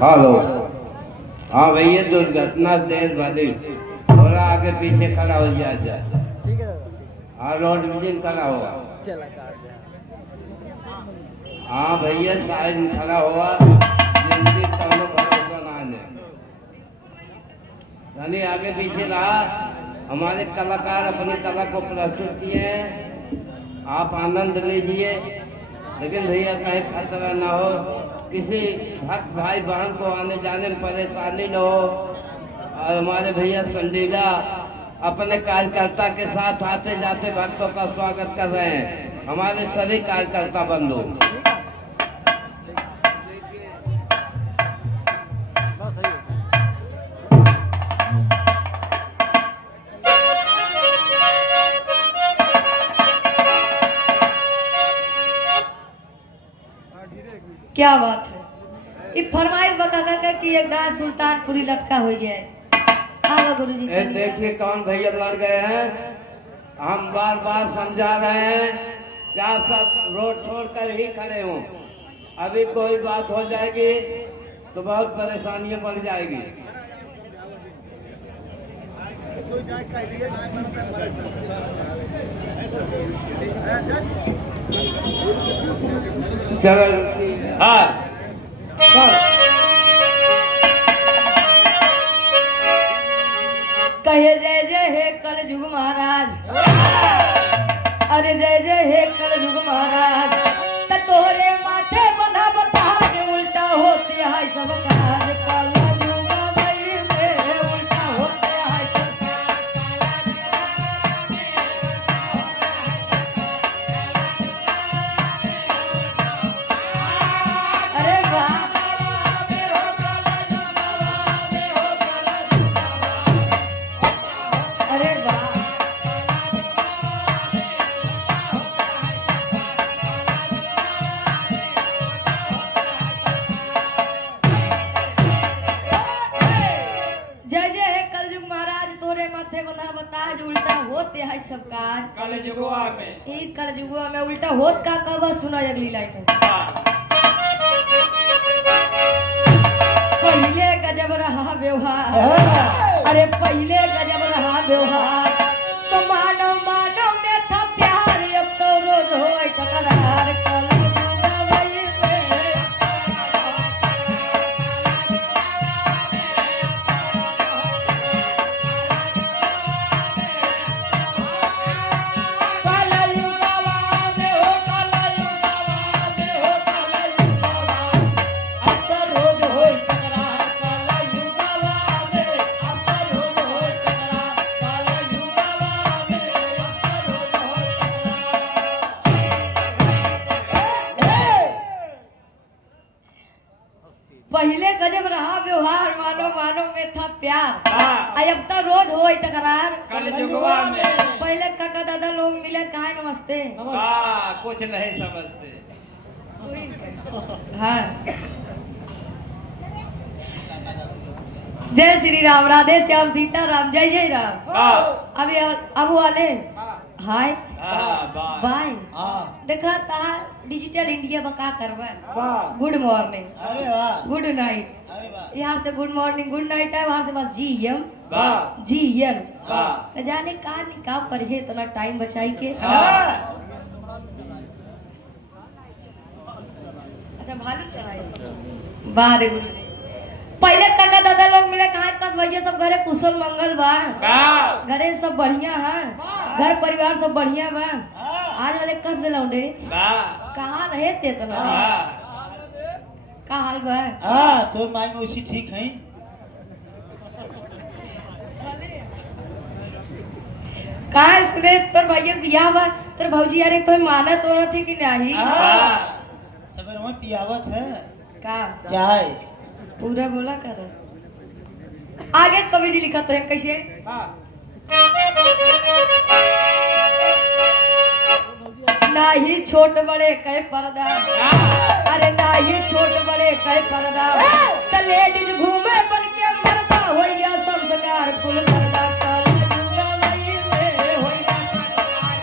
Hello. हाँ भैया, दुर्घटना देर वाली थोड़ा आगे पीछे खड़ा हो जाए। ठीक है दादा। हाँ, रोड विजिन खड़ा होगा। चला काट दे। हाँ भैया, साइड में खड़ा हुआ जिंदगी दोनों भरोसा ना ले। यानी आगे पीछे रहा। हमारे कलाकार अपनी कला को प्रस्तुत किए हैं, आप आनंद लीजिए। लेकिन भैया कहीं खतरा ना हो, किसी भक्त भाई बहन को आने जाने में परेशानी न हो। और हमारे भैया संजीदा अपने कार्यकर्ता के साथ आते जाते भक्तों का स्वागत कर रहे हैं, हमारे सभी कार्यकर्ता बंधु। बस सही है। क्या बात है। ये फरमाइश बता का कि एक दास सुल्तानपुरी लटका हो जाए। हाँ गुरुजी। देखिए कौन भैया लड़ गए हैं। हम बार बार समझा रहे हैं कि आप सब रोड छोड़ कर ही खड़े हों। अभी कोई बात हो जाएगी तो बहुत परेशानियां बढ़ जाएगी। चलो। हाँ चल। कहे जय जय हे कलयुग महाराज। अरे जय जय हे कलयुग महाराज। त तोरे माथे बंधा बताज उल्टा होते है सब काज। कलयुग में उल्टा होते है सब काज। अरे वाह। अरे वाह। जय जय हे कलयुग महाराज। तोरे माथे बंधा बताज उल्टा होते है सब काज। कलयुगवा में ई कलयुगवा में उल्टा होत का कब सुना अगली लाइन। पहले गजब रहा व्यवहार। अरे पहले गजब रहा व्यवहार। तो मानो मानो में था प्यार। अब तो रोज हो टकरार। कलयुगवई में पहले गजब रहा व्यवहार। मानो मानो में था प्यार। अब तो रोज हो टकरार। कलयुगवा में पहले काका दादा लोग मिले कहा नमस्ते। कुछ नहीं समझते। हाँ। जय श्री राम, राधे श्याम, सीता राम, जय जय राम। अभी अब वाले हाय बाय देखा ता डिजिटल इंडिया बका करवा। Good morning, good night. यहाँ से गुड मॉर्निंग गुड नाइट है, वहाँ से बस जी एम जी एन। जाने का निकाह पर है इतना टाइम बचाई के। अच्छा भालू चढ़ाई। वाह रे गुरु जी। पहले काका दादा लोग मिले कहा कस भैया सब घरे कुशल मंगल बा। घरे सब बढ़िया है, घर परिवार सब बढ़िया बा। आज वाले कस में लौंडे कहाँ रहे थे तो का हाल बा। तो माई मौसी ठीक है। कहा सुने तोर भैया बियाह बा। तोर भौजी यारे तो माना तो थी कि नहीं। सबर में पियावत है का चाय पूरा बोला कर। आगे कवि जी लिखा है कैसे। ना ही छोट बड़े कहे पर्दा। अरे ना ही छोट बड़े कहे पर्दा। तो लेडीज घूमे बन के मरदा होइया संस्कार कुल पर्दा। कलयुगवई में होइया संस्कार।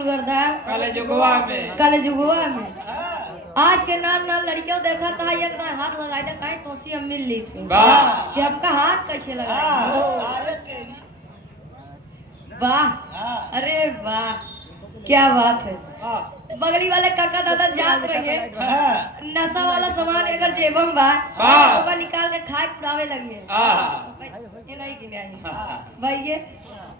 कुलगर्दा काले जुगवा में कल जुगवा में आज के नाल नाल लड़कियों देखा था एक ना हाथ लगाई दे कहीं तोसी हम मिल ली थी वाह कि आपका हाथ कैसे लगाया वाह अरे वाह क्या बात है बगली वाले काका दादा जात रहे नशा वाला सामान अगर जेबम बा ओका निकाल के खाए पुरावे लगे ये नहीं कि नहीं भाई ये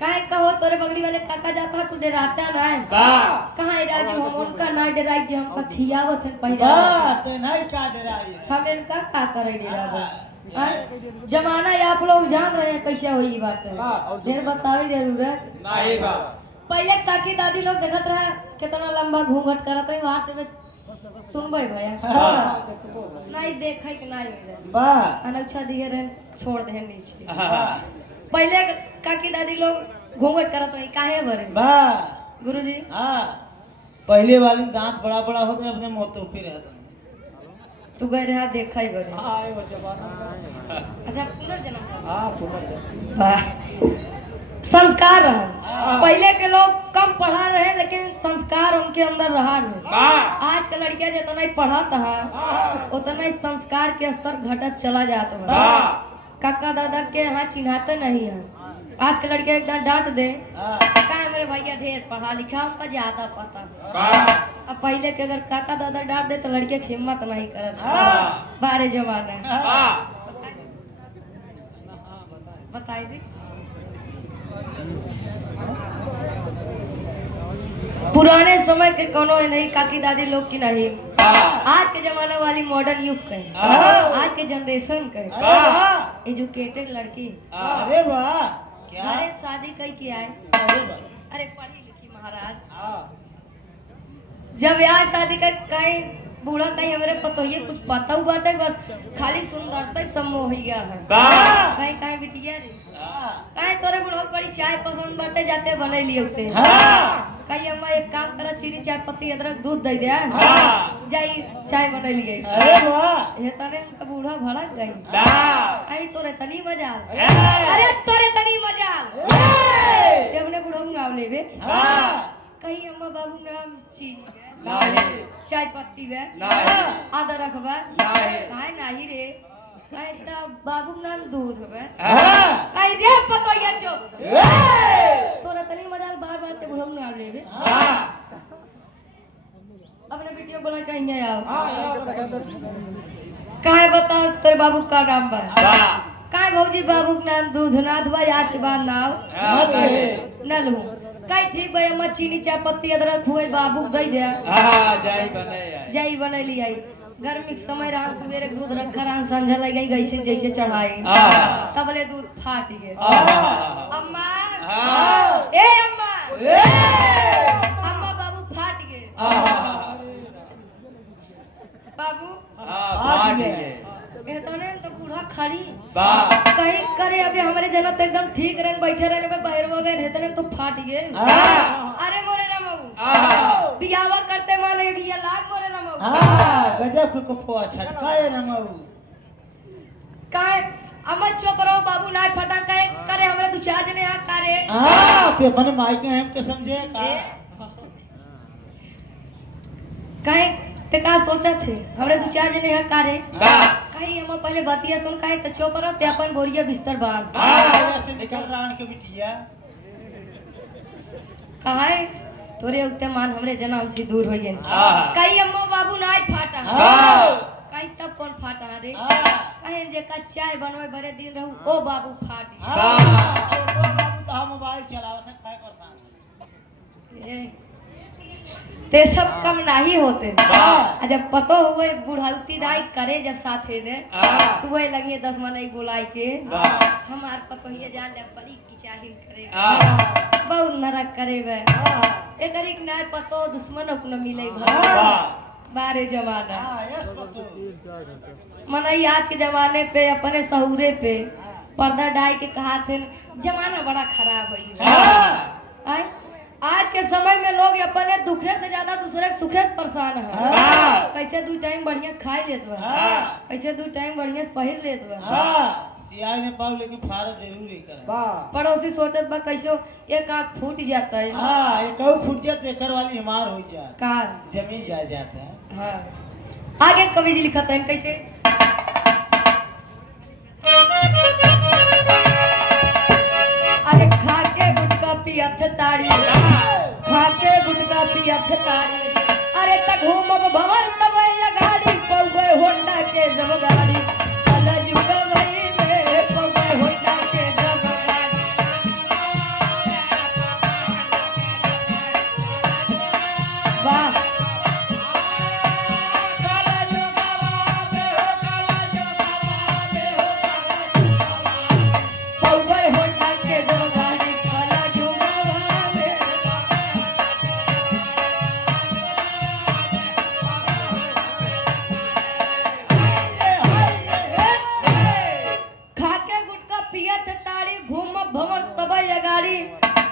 काहे कहो तोरे बगली वाले काका जाता तू डराता ना है कहां है हम उनका ना डराई जे हमका खियावत है पहले तो नहीं का डराई हम इनका का करे डरावे जमाना ये आप लोग जान रहे हैं कैसे हुई ये बात फिर बतावे जरूरत नहीं बा पहले काकी दादी लोग देखत रहे कितना लंबा घूंघट करत है वहां से सुनबे भैया नहीं देखे कि नहीं होई वाह अनक्षा दिए रे छोड़ दे नीचे पहले काकी दादी लोग घूंघट करत है काहे भरे वाह गुरुजी हां पहले वाली दांत बड़ा बड़ा होते अपने मोतो पे रहता तू गए रहा देखा ही भरे हां वो जमाना अच्छा पुनर्जन्म हां पुनर्जन्म वाह संस्कार रहा पहले के लोग कम पढ़ा रहे लेकिन संस्कार उनके अंदर रहा नहीं आज के लड़कियां जितना ही पढ़त है उतना ही संस्कार के स्तर घटत चला जाता है काका दादा के यहाँ चिन्हाते नहीं है आज के लड़के एकदम डांट दे कहा मेरे भैया ढेर पढ़ा लिखा उनका ज्यादा पता अब पहले के अगर काका दादा डांट दे तो लड़के की हिम्मत नहीं करत बारे जमाने बताइए दी पुराने समय के कोनो नहीं काकी दादी लोग की नहीं आज के जमाना वाली मॉडर्न युग के आज के जनरेशन के एजुकेटेड लड़की अरे वाह क्या अरे शादी कई किया है अरे वाह अरे पढ़ी लिखी महाराज जब यार शादी का कहीं बूढ़ा कहीं हमारे पता ही कुछ पता हुआ था बस खाली सुंदरता ही सम्मोह हो गया है कहीं कहीं बिटिया रे कहीं तोरे बुढ़ो बड़ी चाय पसंद बाटे जाते बने लिए होते कहीं अम्मा एक काम करा चीनी चाय पत्ती अदरक दूध दे दे जाई चाय बने लिए अरे वाह ये तने उनका बूढ़ा भड़क गई कहीं तोरे तनी मजाल अरे तोरे तनी मजाल ये अपने बूढ़ो नाम लेबे कहीं अम्मा बाबू नाम चीनी नहीं चाय पत्ती वे नहीं अदरक वे नहीं काहे नाही रे काहे ता बाबू नाम दूध वे हाँ। काहे रे पतो ये चुप तोरा तनी मजाल बार बार ते बुढ़ऊ नाम लेबे अपने वीडियो बना के यहाँ आओ काहे बताओ तेरे बाबू का नाम बा काहे भौजी बाबू का नाम दूधनाथ बा आज के बाद नाम न लूं काहे ठीक भाई अम्मा चीनी चाय पत्ती अदरक हुए बाबू दे दे जाई बने ली आई गर्मी के समय रहा सवेरे दूध रखा रहा संझा लग गई जैसे जैसे चढ़ाई तबले दूध फाट गए अम्मा ए अम्मा अम्मा बाबू फाट गए बाबू तो बूढ़ा खाली कहीं करे अभी हमारे जना तो एकदम ठीक रंग बैठे रहे बाहर हो गए रहते तो फाट गए अरे मोरे रमऊ बियावा करते माने कि ये लाख मोरे रमऊ गजब को कफो छटकाए रमऊ काय अमर चुप रहो बाबू ना फटा करे करे हमारे दो चार जने यहां करे ते अपन माइक में हम के समझे का काय ते का सोचा थे हमरे दो चार जने यहां करे कहीं हम पहले बतिया सुन काहे त चुप रहो ते अपन बोरिया बिस्तर बांध ऐसे निकल रान के बिटिया कहां तोरे उते मान हमरे जन्म से दूर होइए कहीं अम्मा बाबू ना फाटा कहीं तब कौन फाटा रे कहीं जे का चाय बनवे बड़े दिन रहू ओ बाबू फाटी तो मोबाइल चलावत है काय परेशान ते सब कम नहीं होते जब पतो हुए बुढ़ाउती दाई करे जब साथे ने तू वही लगे 10 मने बुलाई के हमार पतो ये जान ले बड़ी किचाहिन करे बहुत नरक करे वे एकरी ना पतो दुश्मन को न मिले बारे जमाना मनई आज के जमाने पे अपने सहूरे पे पर्दा डाई के कहा थे जमाना बड़ा खराब है आज के समय में लोग अपने दुखे से ज्यादा दूसरे के सुखे से परेशान है कैसे दो टाइम बढ़िया से खाई लेत बा कैसे दो टाइम बढ़िया से पहिर लेत बा सियाई ने पाव लेकिन फारत जरूर ही करा। पड़ोसी सोचत बा कैसे एक आँख फूट जाता है हाँ ये कहू फूट जाते एकर वाली हमार हो जात कार। जमीन जा जाता है। हाँ आगे कवि जी लिखा था कैसे अरे खाके गुटका पियत ताड़ी खाके गुटका पियत ताड़ी अरे तक घूमब भवर तब ये गाड़ी पौवे होंडा के जब गाड़ी चल जुग वही में पौवे होंडा के जब गाड़ी वाह पौवे होंडा के जब गाड़ी चल जुग वही खाके गुटका पियत ताड़ी घूम भवन तबई गाड़ी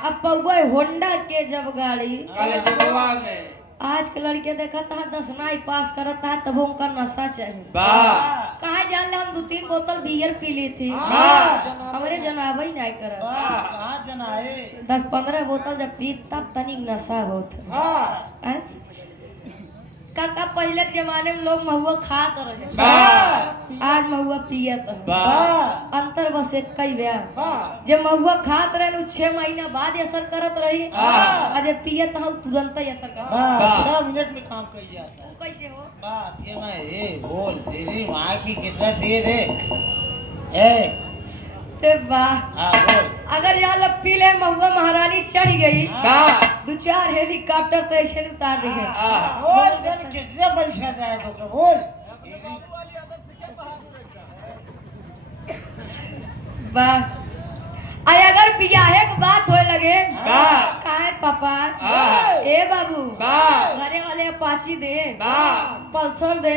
अब पौवे होंडा के जब गाड़ी काले जुगवा में आज के लड़के देखा था 10वीं पास करता है तब उनका नशा चाहिए वाह कहाँ जान ले हम 2-3 बोतल बियर पी ली थी हमारे जनाब ही नहीं कर कहाँ जनाए 10-15 बोतल जब पी तब तनिक नशा होता हैं? काका पहले के जमाने में लोग महुआ खात रहे आज महुआ पियत रहे। वाह अंतर बस एक कई ब्याह जब महुआ खात रहे नु 6 महीना बाद असर करत रही और जब पियत हूँ तुरंत ही असर करत वाह 6 मिनट में काम कर जाता है। वो कैसे हो वाह फिर मैं रे बोल तेरी वहाँ की कितना शेर है ए रे वाह हाँ बोल अगर यहाँ लब पी ले महुआ महारानी चढ़ गई वाह 2-4 हेलीकॉप्टर तो ऐसे उतार देंगे बोल जन कितने पैसा जाएगा तो बोल वाह अरे अगर बियाहे के बात होए लगे वाह काहे पापा हाँ। ए बाबू वाह घरे वाले अपाची दे वाह पल्सर दे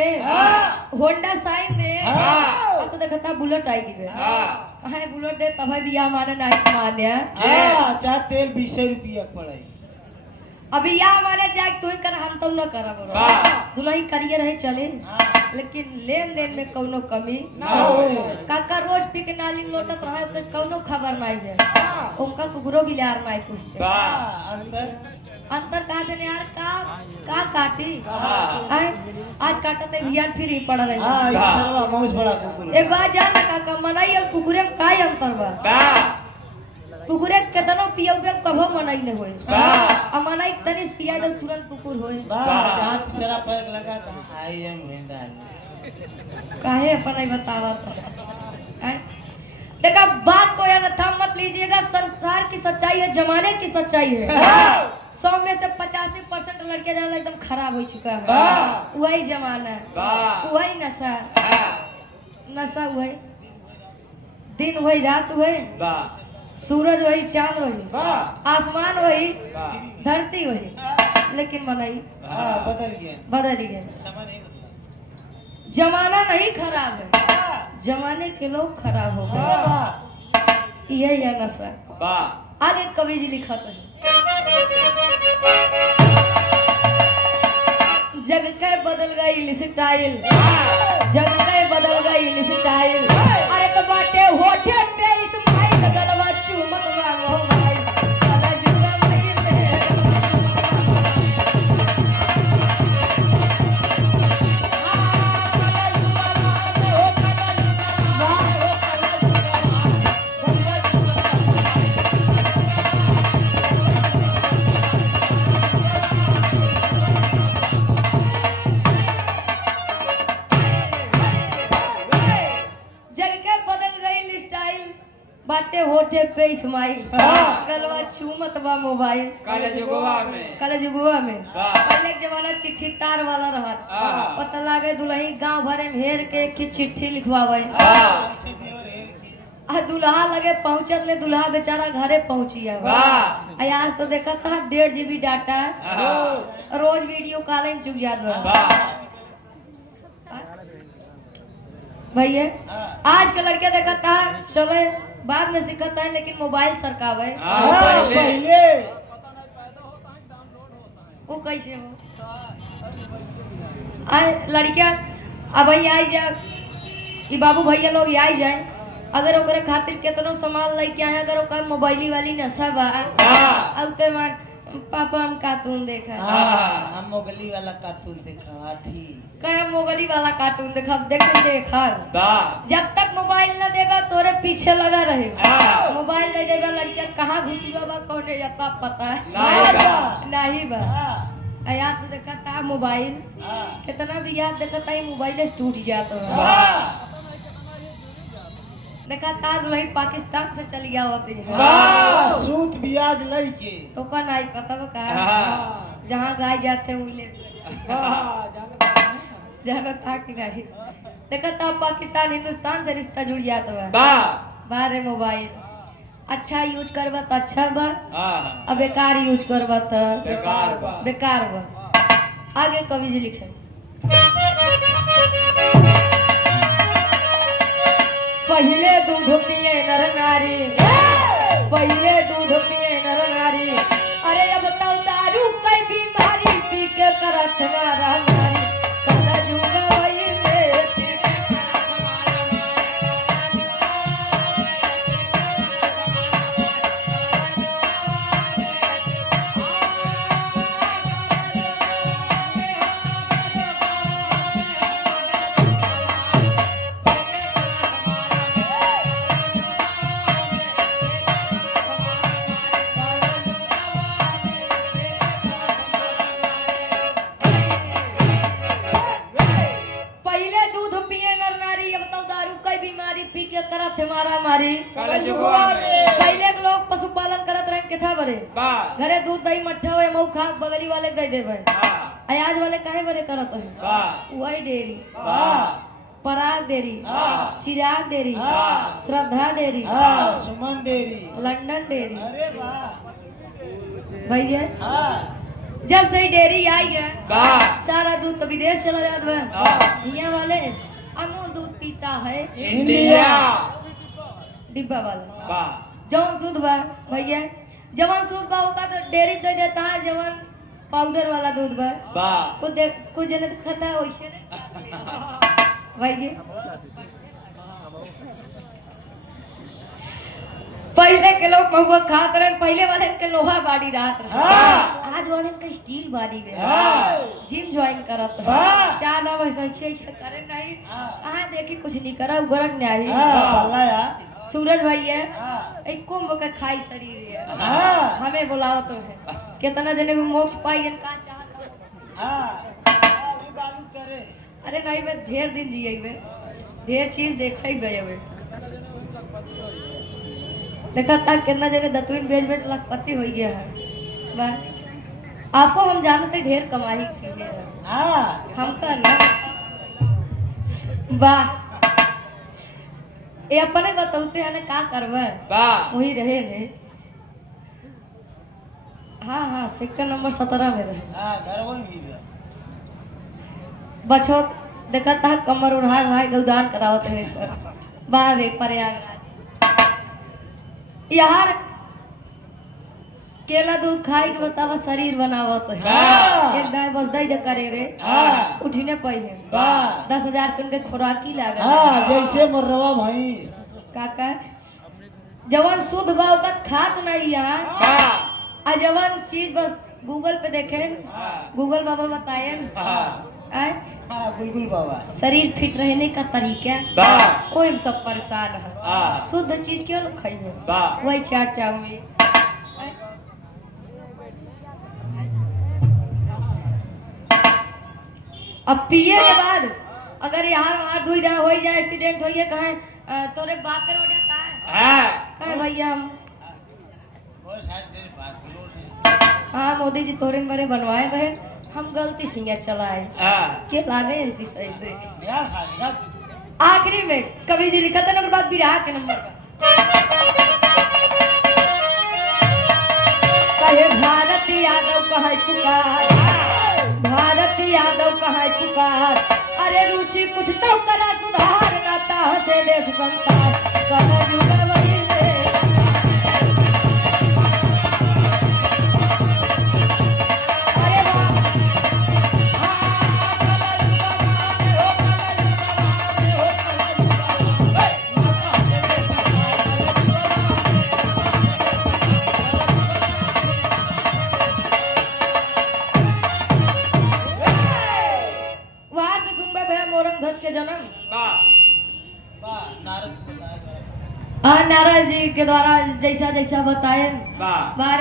होंडा साइन दे हाँ। अब तो देखता बुलेट आई की वाह कहे बुलेट दे तब बियाह माने नहीं माने हाँ चाहे तेल 20 रुपया पड़े अभी या माने जाए तू ही कर हम तो न करब वाह। दुल्हन करिए रहे चले हाँ लेकिन लेन देन में कौनो कमी ना हो काका रोज पी के नाली लोटत रहे तो कौनो खबर नहीं है उनका कुकरो भी लार नहीं पूछते वाह अंदर अंतर कहा थे यार का काटी हाँ। आए आज काटते बियान फिर ही पड़ रही हाँ ये सरवा मौस बड़ा कुकुर एक बात जान ना काका मलाई और कुकुरे में का अंतर बा वाह कुकुरे केतनो पियौबे कभो मनई न होए वाह आ मनई तनिस पिया दे तुरंत कुकुर होए वाह जहाँ तीसरा पैर लगा कहाँ आई एम भेंडा काहे अपन ही बतावा तो देखा बात को यार था मत लीजिएगा संसार की सच्चाई है जमाने की सच्चाई है 100 में से 85% लड़के जाना एकदम खराब हो चुका है वही जमाना है वाह वही नशा हाँ। नशा वही दिन वही रात वही वाह सूरज वही चांद वही वाह आसमान वही वाह धरती वही लेकिन मनई हाँ बदल गया बदल गए समय नहीं बदला जमाना नहीं खराब है जमाने के लोग खराब हो गए वाह यही है नशा वाह आगे कवि जी लिखा है जग के बदल गई स्टाइल जग के बदल गई स्टाइल अरे तो बाटे होठे पे इस्माइल गलवा चूमत वांगो भाई काला जुगा वही बाटे होठे पे इस्माइल गलवा चूमत बा मोबाइल काले जुगवा में कल जुगुआ में वाह। पहले के जमाना चिट्ठी तार वाला रहा हाँ। पता लागे दुल्ही गांव भरे में हेर के एक चिट्ठी लिखवावे वाह ऐसे देवर हेर की आ दुल्हा लगे पहुंचत ले दुल्हा बेचारा घरे पहुंचिया वाह आज तो देखा था 1.5 GB डाटा हाँ। रोज वीडियो कॉलिंग चुक जात बा वाह भैया हाँ आज के लड़के देखा था चले बाद में सीखता है लेकिन मोबाइल सरकावे हाँ, हाँ, पहले पहले वो कैसे हो आए लड़कियां अब आई जा ये बाबू भैया लोग आई जाए अगर ओकरे खातिर केतनो सामान लेके आए अगर ओकर मोबाइली वाली नशा बा अब ते मान पापा हम कार्टून देखा हम मोगली वाला कार्टून देखा हाथी क्या मोगली वाला कार्टून देखा देखा जब तक मोबाइल न देगा तोरे पीछे लगा रहे मोबाइल नहीं देगा लड़कियां कहाँ घुसी बाबा कौन है जाता पता है नहीं बा याद देखा था मोबाइल कितना भी याद देखा था मोबाइल टूट जाता है देखा ताज वही पाकिस्तान से चली गया होती है सूत ब्याज लेके तो कौन आई पता का जहाँ गाय जाते उले जाना था कि नहीं देखा था पाकिस्तान हिंदुस्तान से रिश्ता जुड़ जाता है बारे मोबाइल अच्छा यूज करवा तो अच्छा बा अब बेकार यूज करवा तो बेकार बा आगे कवि जी लिखे पहले दूध पिए नर नारी पहले दूध पिए नर नारी अरे अब बताओ दारू कई बीमारी पी के करत मारा मारी कदा जुगा वही में पी के पहले लोग पशुपालन करत रहे के था बरे घरे दूध दही मट्ठा होए मऊ खा बगली वाले दे देबे आज वाले काहे बरे करत है वही डेयरी पराग डेयरी चिराग डेयरी श्रद्धा डेयरी सुमन डेयरी लंदन डेयरी अरे वाह भैया जब से डेयरी आई है सारा दूध तो विदेश चला जाता है यहाँ वाले अमूल दूध पीता है इंडिया डिब्बा वाला जवन शुद्ध बा भैया जवन शुद्ध बा होता तो डेयरी दे देता है जवन पाउडर वाला दूध बा कुछ जने खाता है वैसे भैया पहले के लोग महुआ खात रहे पहले वाले के लोहा बाड़ी रात रहे आज वाले का स्टील बाड़ी में जिम ज्वाइन करत है चार ना वैसा करे नहीं कहाँ देखी कुछ नहीं करा उगरक नहीं सूरज भाई है एक कुंभ का खाई शरीर है हमें बुलावत तो है कितना जने को मोक्ष पाई का अरे नहीं मैं ढेर दिन जिये ढेर चीज देखा ही गए हुए देखा था कितना जगह दतुइन बेच बेच लखपति हो गया है बस आपको हम जानते ढेर कमाई की है हम तो ना वाह ये अपने बताते हैं ना का करवा वही रहे ने हाँ सेक्टर नंबर 17 में रहे बच्चों देखा था कमर उड़ा भाई गौदान करावत है सर बाहर प्रयागराज यार केला दूध खाई के बतावा शरीर बनावत है एक दाई बस दाई करे रे उठने पहिले 10,000 के खुराकी लागा जैसे मरवा भैंस काका जवान शुद्ध बा ओका खात नहीं यहाँ आ जवान चीज बस गूगल पे देखे गूगल बाबा बताए गुलगुल बाबा शरीर फिट रहने का तरीका कोई हम सब परेशान है शुद्ध चीज क्यों न खाइए वही चाट चाउमीन अब पिए के बाद अगर यहाँ वहाँ दुई हो जाए एक्सीडेंट हो कहा तोरे बात करो कहा भैया हम हाँ मोदी जी तोरे मेरे बनवाए रहे हम गलती से चलाए के लागे ऐसी सही से आखिरी में कवि जी लिखा था नंबर बाद बिरहा के नंबर कहे भारत यादव कहे पुकार भारत यादव कहे पुकार अरे रुचि कुछ तो करा सुधार नाता से देश संसार कह जुगा वही औरंगजेब के जन्म वाह नारद बताया नारद जी के द्वारा जैसा जैसा बताए वाह बारे